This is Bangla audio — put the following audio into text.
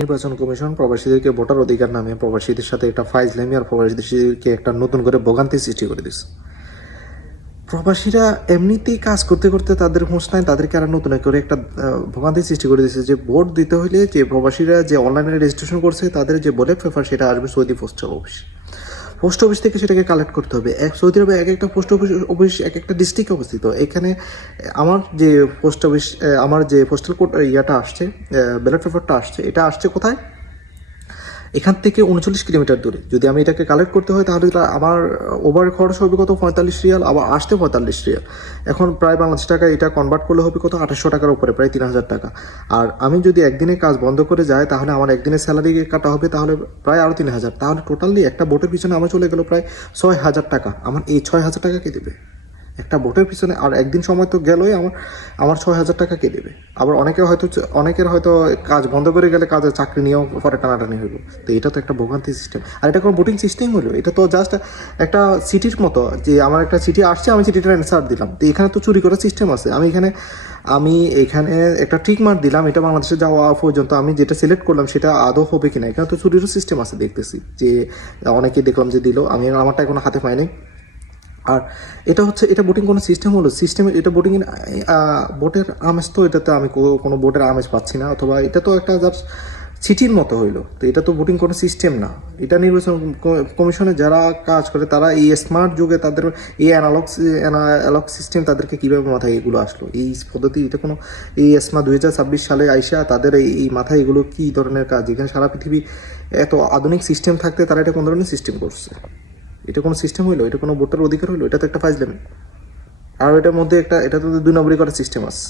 নির্বাচন কমিশন প্রবাসীদেরকে ভোটার অধিকার নামে প্রবাসীদের সাথে একটা ফাইজলামি আর প্রবাসীদেরকে একটা নতুন করে ভোগান্তি সৃষ্টি করে দিচ্ছে। প্রবাসীরা এমনিতেই কাজ করতে করতে তাদের হুঁশ নাই, তাদেরকে আর নতুন করে একটা ভোগান্তি সৃষ্টি করে দিচ্ছে যে ভোট দিতে হলে যে প্রবাসীরা যে অনলাইনে রেজিস্ট্রেশন করছে তাদের যে ব্যালট পেপার সেটা আসবে Saudi postal office. Post office থেকে সেটাকে কালেক্ট করতে হবে। সৌদি আরবে এক একটা পোস্ট অফিস এক একটা ডিস্ট্রিক্টে অবস্থিত। এখানে আমার যে পোস্ট অফিস, আমার যে পোস্টাল কোড ইয়াটা আসছে, ব্যালট পেপারটা আসছে, এটা আসছে কোথায়? এখান থেকে 39 কিলোমিটার দূরে। যদি আমি এটাকে কালেক্ট করতে হয় তাহলে আমার ওভার খরচ হবে কত? 45 রিয়াল, আবার আসতে 45 রিয়াল। এখন প্রায় বাংলাদেশ টাকা এটা কনভার্ট করলে হবে কত? 2800 টাকার উপরে, প্রায় 3000 টাকা। আর আমি যদি একদিনে কাজ বন্ধ করে যাই তাহলে আমার একদিনের স্যালারি কাটা হবে তাহলে প্রায় আরও 3000। তাহলে টোটালি একটা বোটের পিছনে আমার চলে গেল প্রায় 6000 টাকা। আমার এই 6000 টাকা কে দেবে? একটা ভোটের পিছনে আর একদিন সময় তো গেলই আমার, 6000 টাকা কে দেবে? আবার অনেকের হয়তো কাজ বন্ধ করে গেলে কাজের চাকরি নিয়েও পরে টানাটানি হইব। তো এটা তো একটা ভোগান্তি সিস্টেম। আর এটা কোনো ভোটিং সিস্টেম হলো? এটা তো জাস্ট একটা সিটির মতো, যে আমার একটা চিঠি আসছে, আমি চিঠিটা অ্যান্সার দিলাম। তো এখানে তো চুরি করার সিস্টেম আছে। আমি এখানে একটা টিক মার্ক দিলাম, এটা বাংলাদেশে যাওয়া পর্যন্ত আমি যেটা সিলেক্ট করলাম সেটা আদৌ হবে কিনা। এখানে তো চুরিরও সিস্টেম আছে দেখতেছি, যে অনেকে দেখলাম যে দিল, আমি আমারটা এখনো হাতে পাইনি। আর এটা বোটিং কোনো সিস্টেম হলো? সিস্টেমে এটা বোটিং বোটের আমেজ তো এটাতে আমি কোনো বোটের আমেজ পাচ্ছি না, অথবা এটা তো একটা জাস্ট সিটির মতো হইলো। তো এটা তো বোটিং কোনো সিস্টেম না। এটা নির্বাচন কমিশনে যারা কাজ করে তারা এই স্মার্ট যুগে তাদের এই অ্যানালগ সিস্টেম তাদেরকে কীভাবে মাথায় এগুলো আসলো, এই পদ্ধতি? এটা কোনো এই এসমা 2026 সালে আইসা তাদের এই মাথায় এগুলো কী ধরনের কাজ? এখানে সারা পৃথিবী এত আধুনিক সিস্টেম থাকতে তারা এটা কোন ধরনের সিস্টেম করছে? এটা কোনো সিস্টেম হইলো? এটা কোনো ভোটার অধিকার হইলো? এটা তো একটা ফাইজলামি। আর এটার মধ্যে এটা তো 2 নম্বরই করার সিস্টেম আছে।